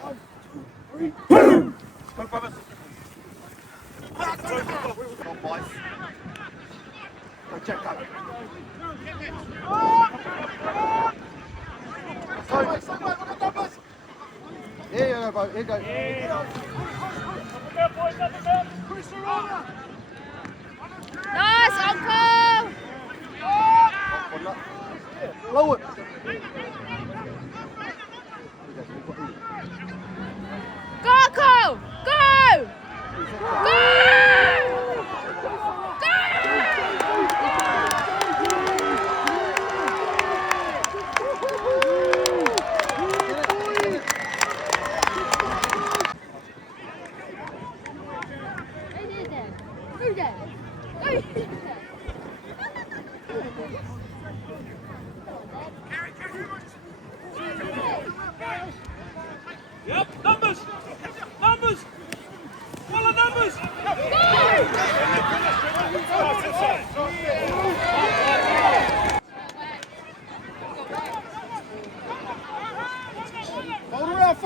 Here you go, bro. Here you go. Nice, Uncle! Forward. Go, Uncle! Go! Go! Yep, numbers! Numbers! Full of numbers! Hold around,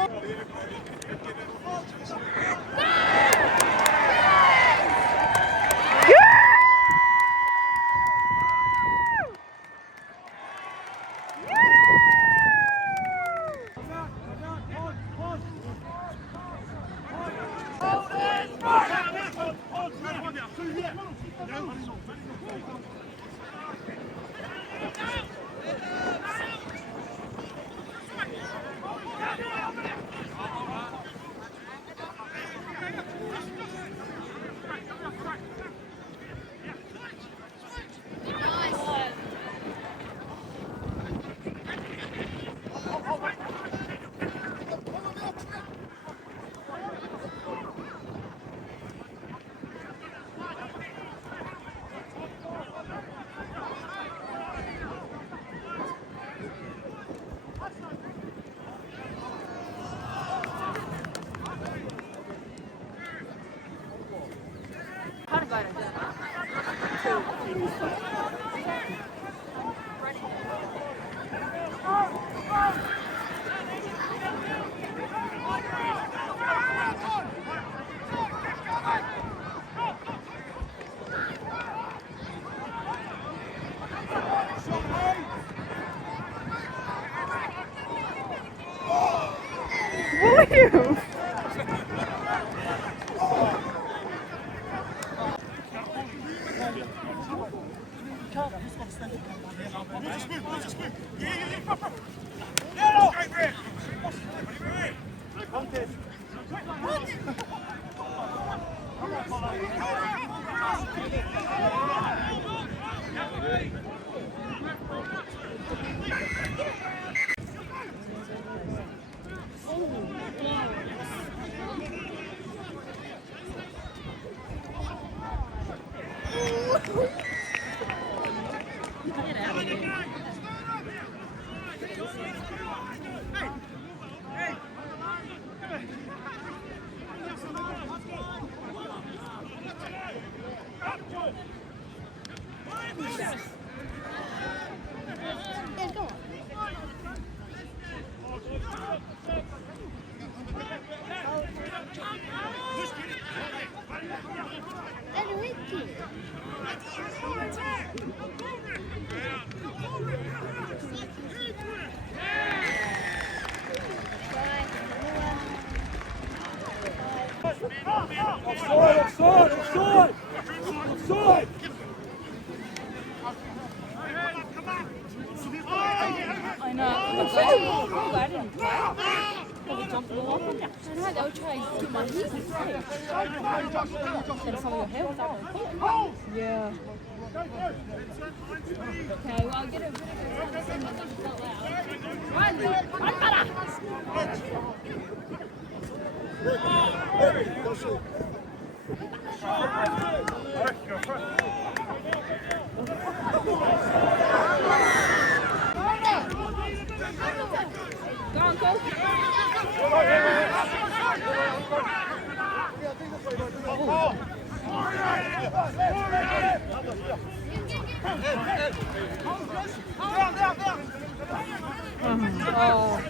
Offside, offside, offside! Offside! I know. I didn't play. Probably jumping all up. I know, they were trying to do my knees and play. And some of your hair was out. Yeah. Okay, well, I'll get a bit of a sense of it. Run, run, better! Go on, go. Oh.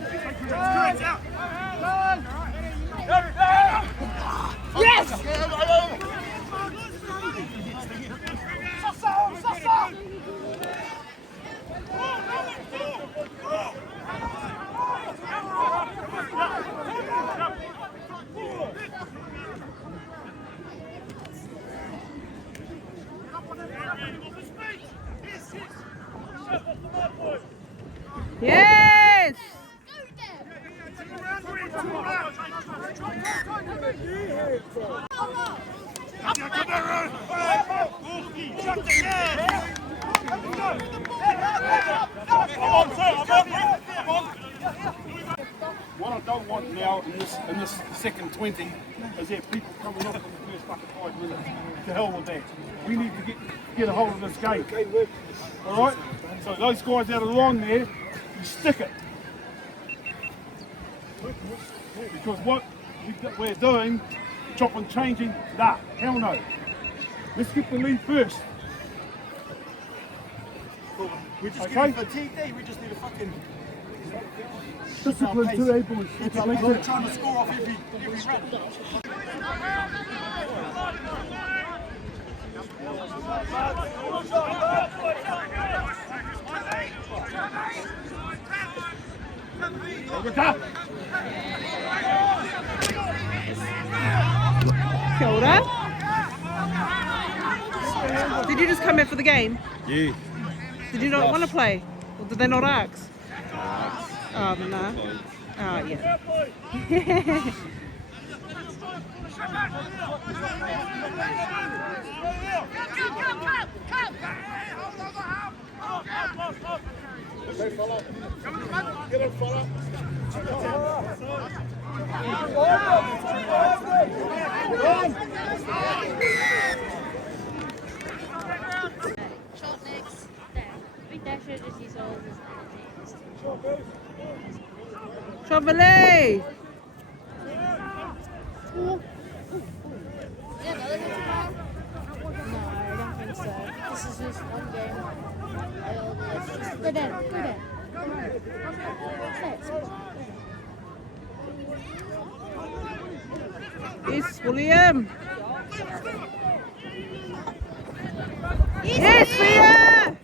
What I don't want now in this second 20 is there people coming off in the first fucking 5 minutes. To hell with that. We need to get a hold of this game. Alright? So those guys out of the line there, you stick it. Because what we're doing, chop and changing, nah, hell no. Let's get the lead first. We just Okay. for TD, we just need a fucking Discipline today, boys. we're trying to score off every run. Kia ora. Did you just come in for the game? Yeah. Did you not want to play? Or did they not ask? Oh, no. Oh, yeah. Short next. There. Big dasher just use all of his Chauvelin! No, I don't think so. This is just one game. Go down, go down. Yes, William! Yes, William!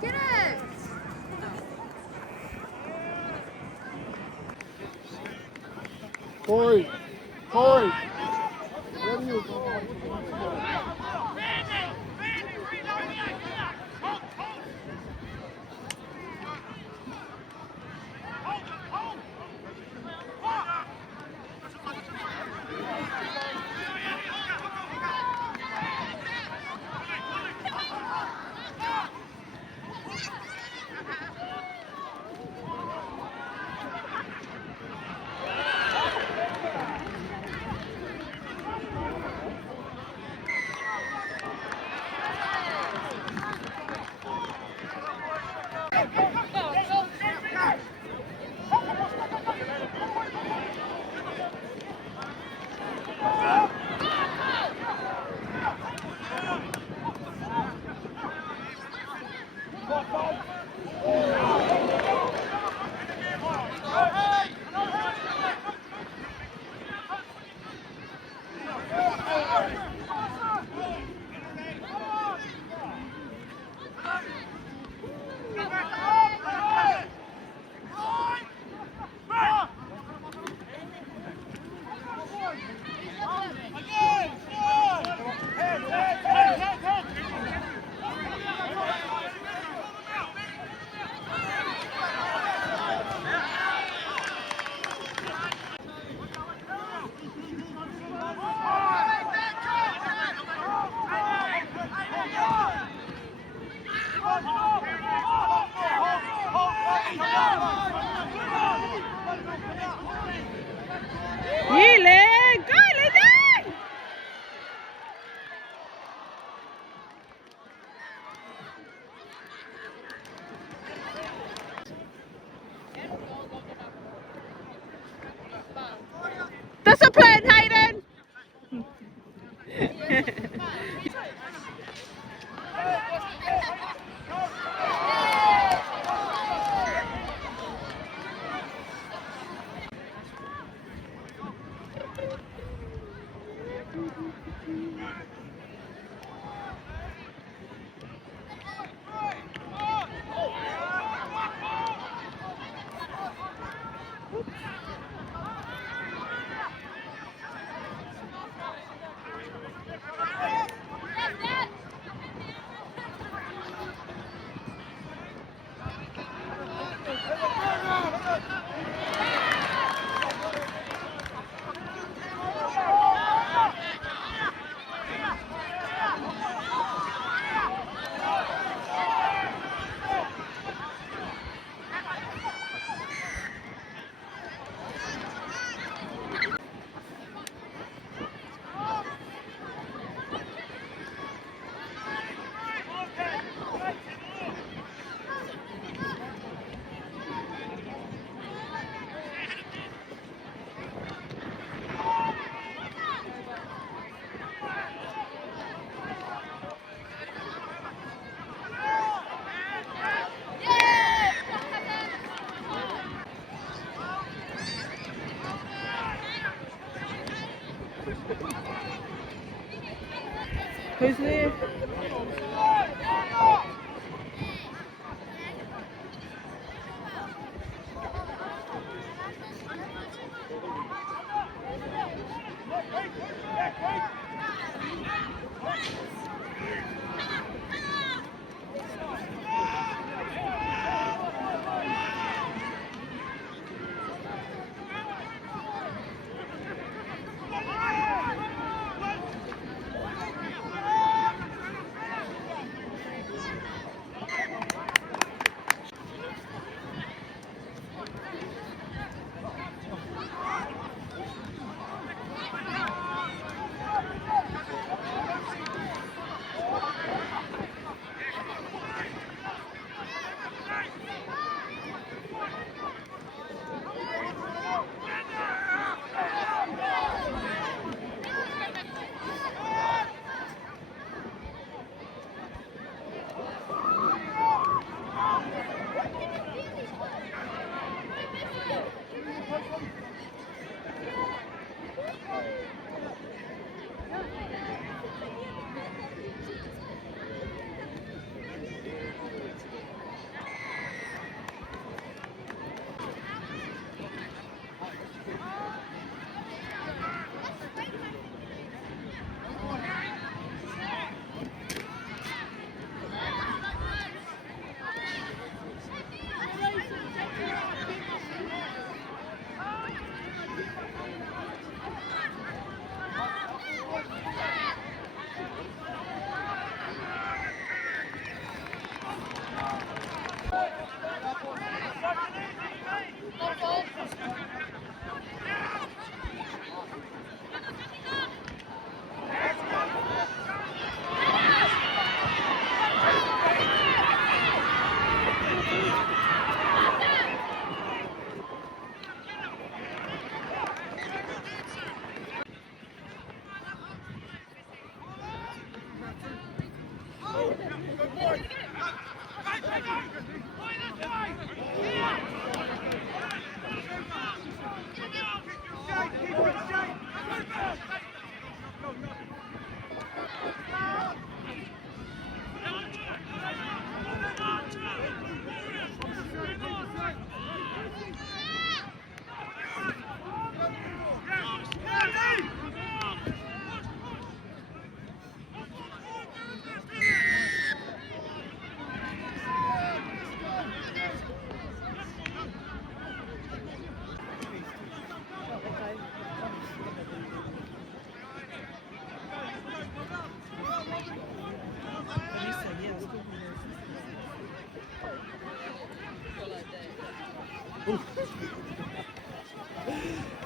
Get it! Corey. Corey. Yile! Go, Lindy! Discipline, Hayden! Who's there?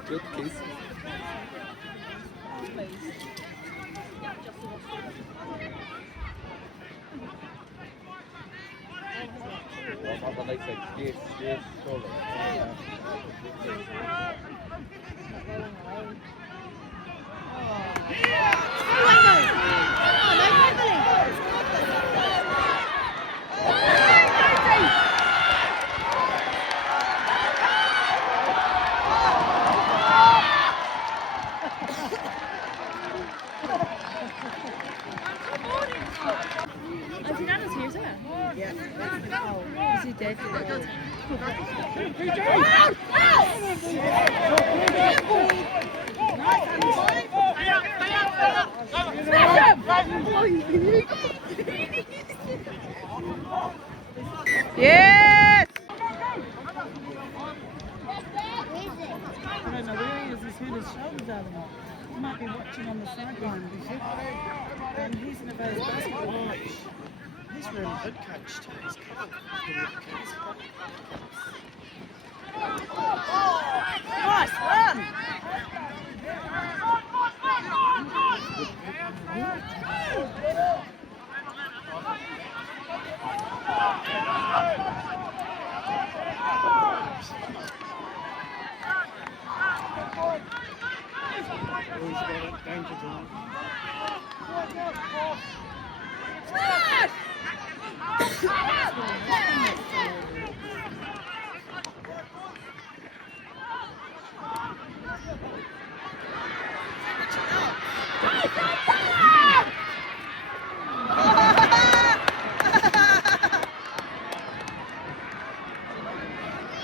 Good case. Like yes, yes, solo. Is he not here, sir? Yeah. Is he dead today? Yes! I don't know where he is. He's hurt his shoulders out of him. He might be watching on the sideline. And he's in a very basketball. He's really good coach too. He's cool. Nice run!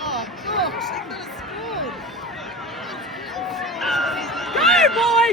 Oh gosh, they could have scored. Go boy!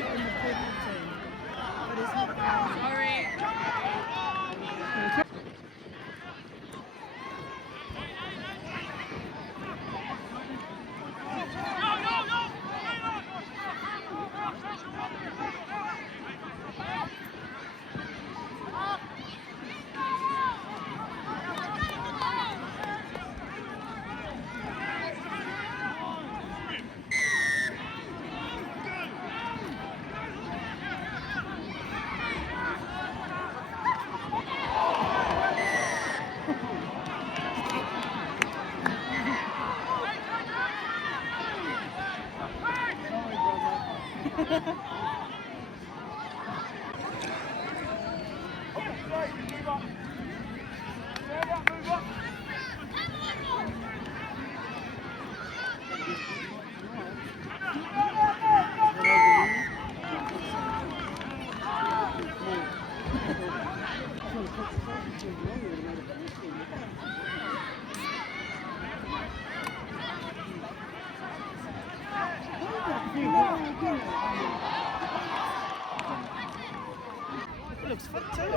Looks fit too.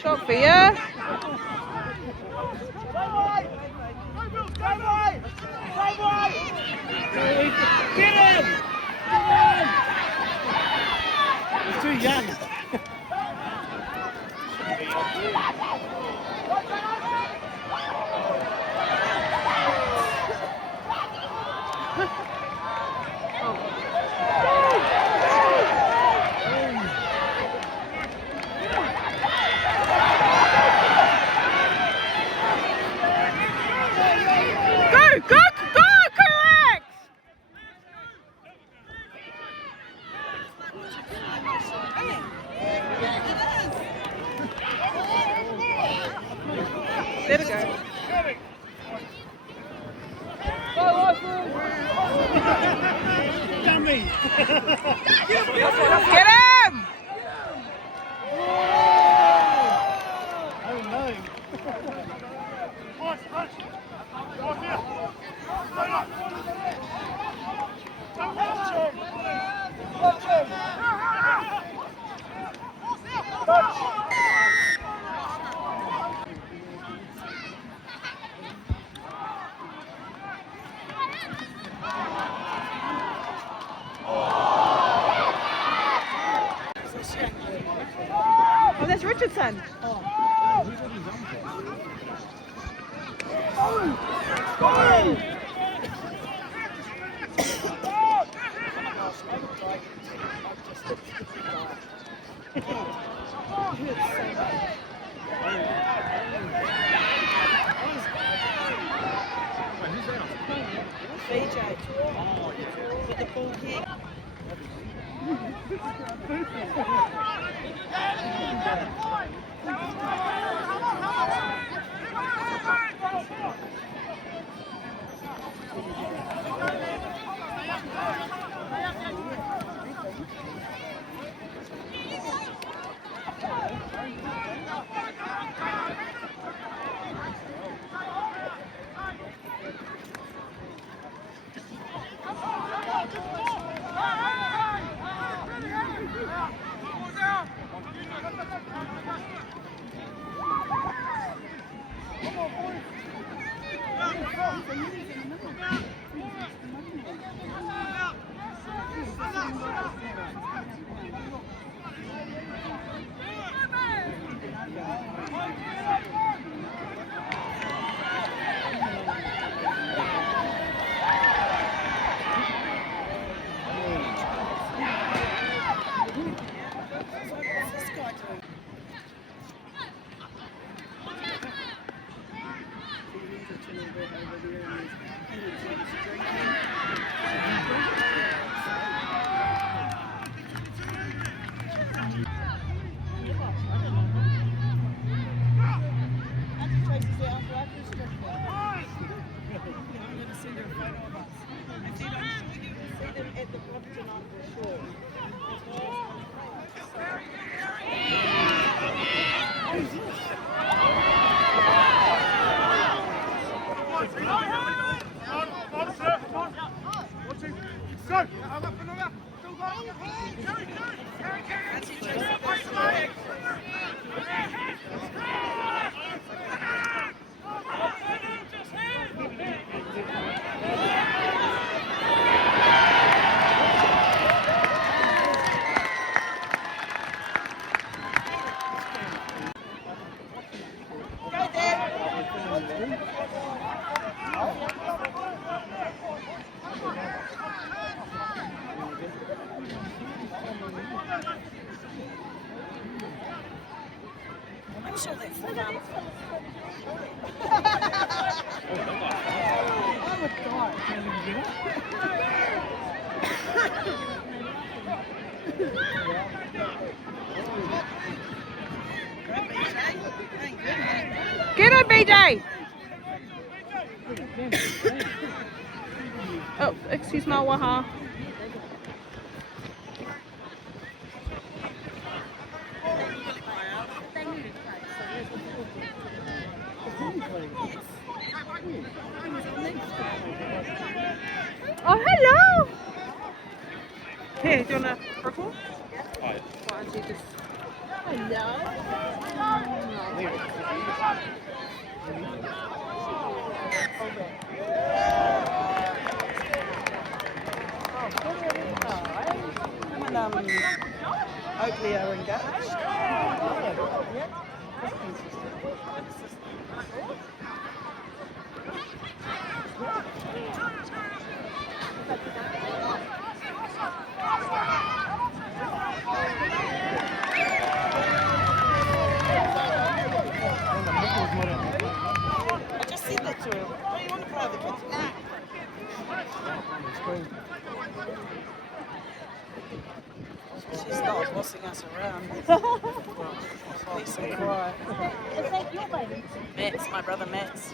Shot for you. Get him! He's too young. Go, correct! There we go. Dummy! Get him! Oh no! Watch! Go here! Watch him! Oh, there's Richardson. BJ. With the ball kick. like to. TV's a little bit over there, and he's drinking. I'm sure that's the one. I would die if I didn't get it. Get him, BJ! Oh, excuse my waha. Oh, hello! Here, do you want a purple? Hi. Why don't you just... Him and Oakley are engaged. I just said that to him. What do you want to play with the kids? She's not bossing us around. Peace and quiet. Matt's, my brother Matt's.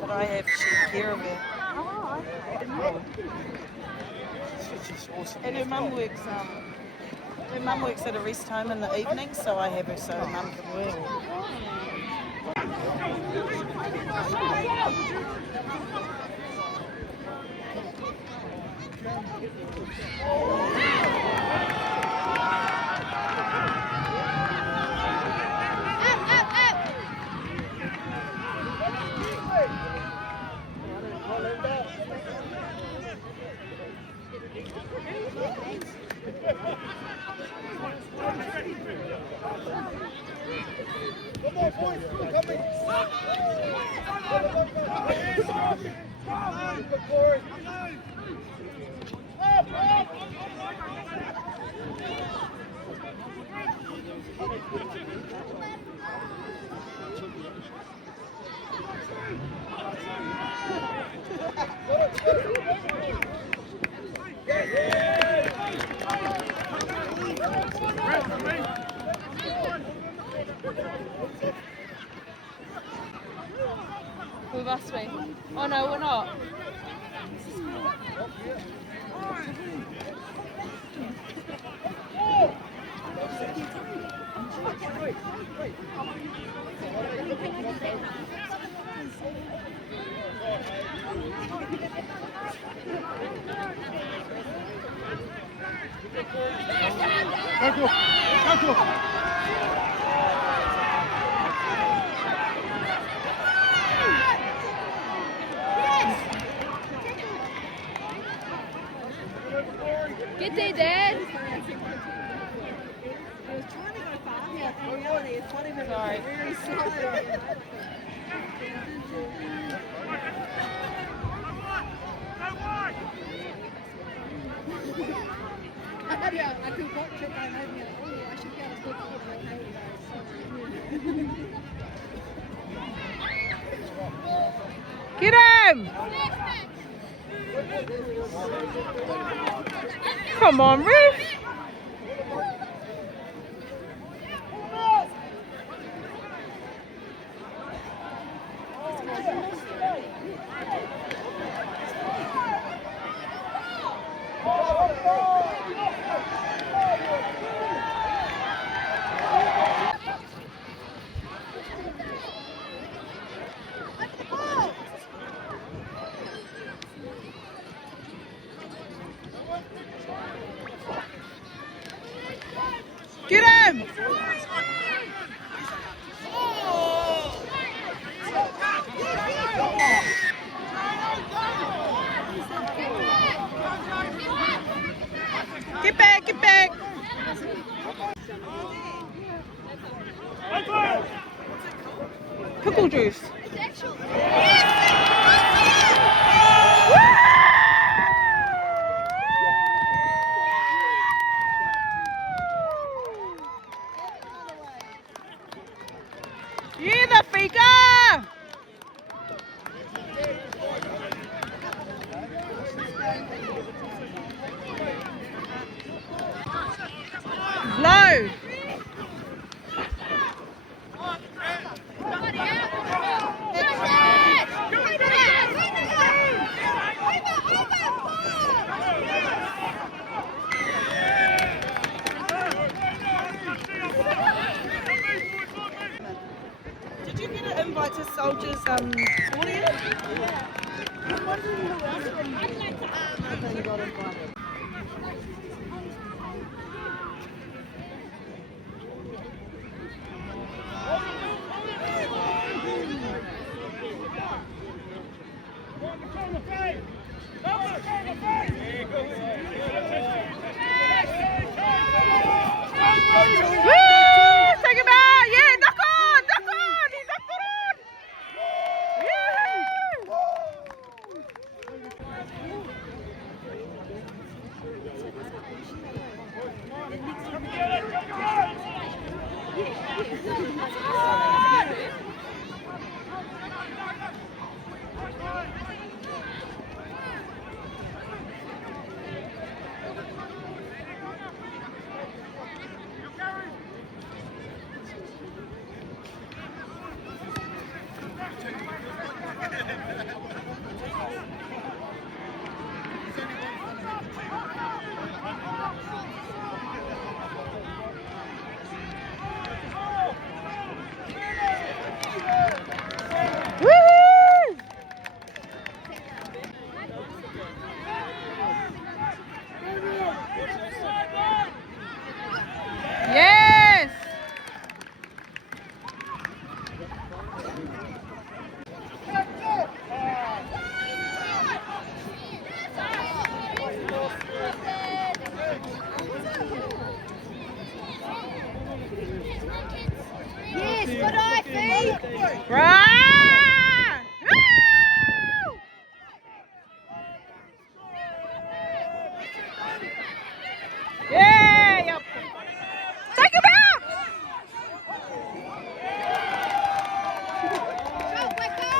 But I have sheep care of her. And her mum works at a rest home in the evening, so I have her so her mum can work. We must be. Oh no, we're not. Get there, Dad. Sorry. I could watch it going over here. Oh, I should be able to look at Get him! Come on, Ruth. Get him! Get back, get back! Pickle juice. Yeah, the fika! Low. Did you get an invite to Soldiers audience? Take him out! Yeah, knock on! Knock on! He knocked it on! Woo! Yes! Yes, good eye, Fee. Right! Woo! Yeah! Yep. Take him out! Go, Wicko.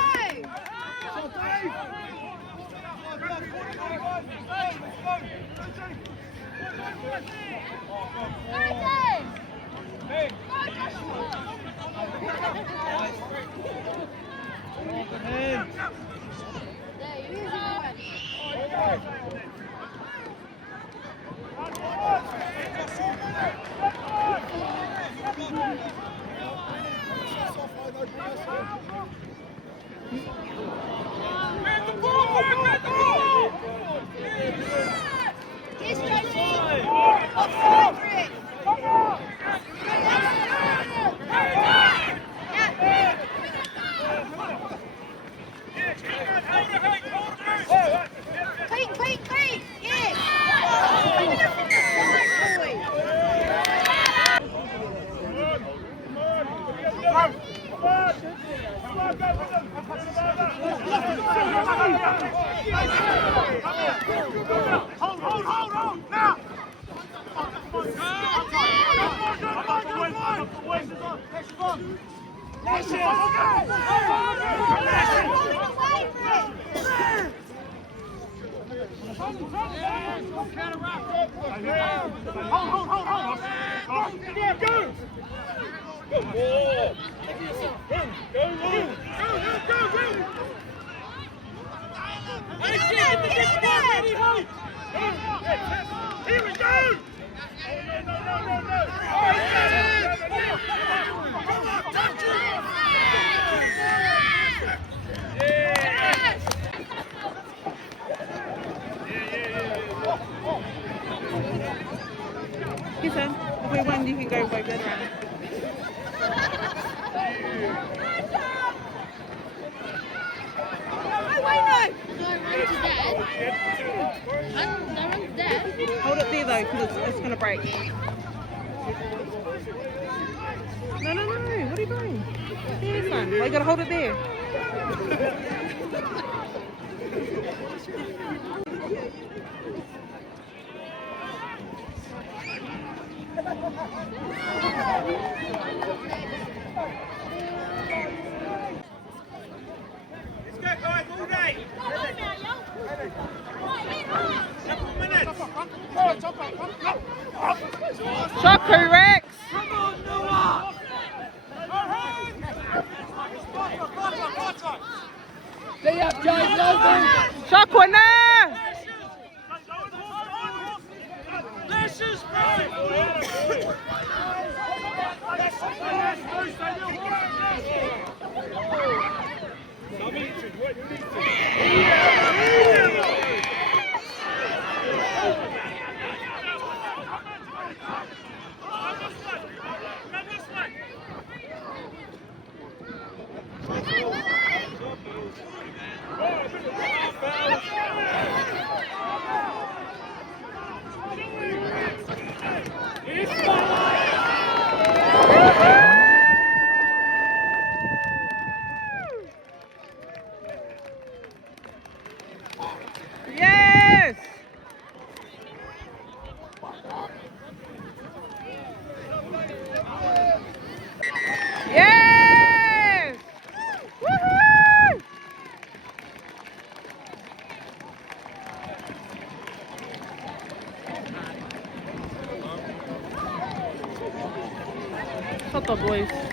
Here we go! Listen, if we win, you can go by good round. Hold it there though, because it's going to break. No, no, no. What are you doing? There, son. Well, you got to hold it there. Let's go, guys, all day. Shocker, Rex! Stay up, James. Open. Shocker, now! Yes! Yes! Woohoo! Shut up, boys.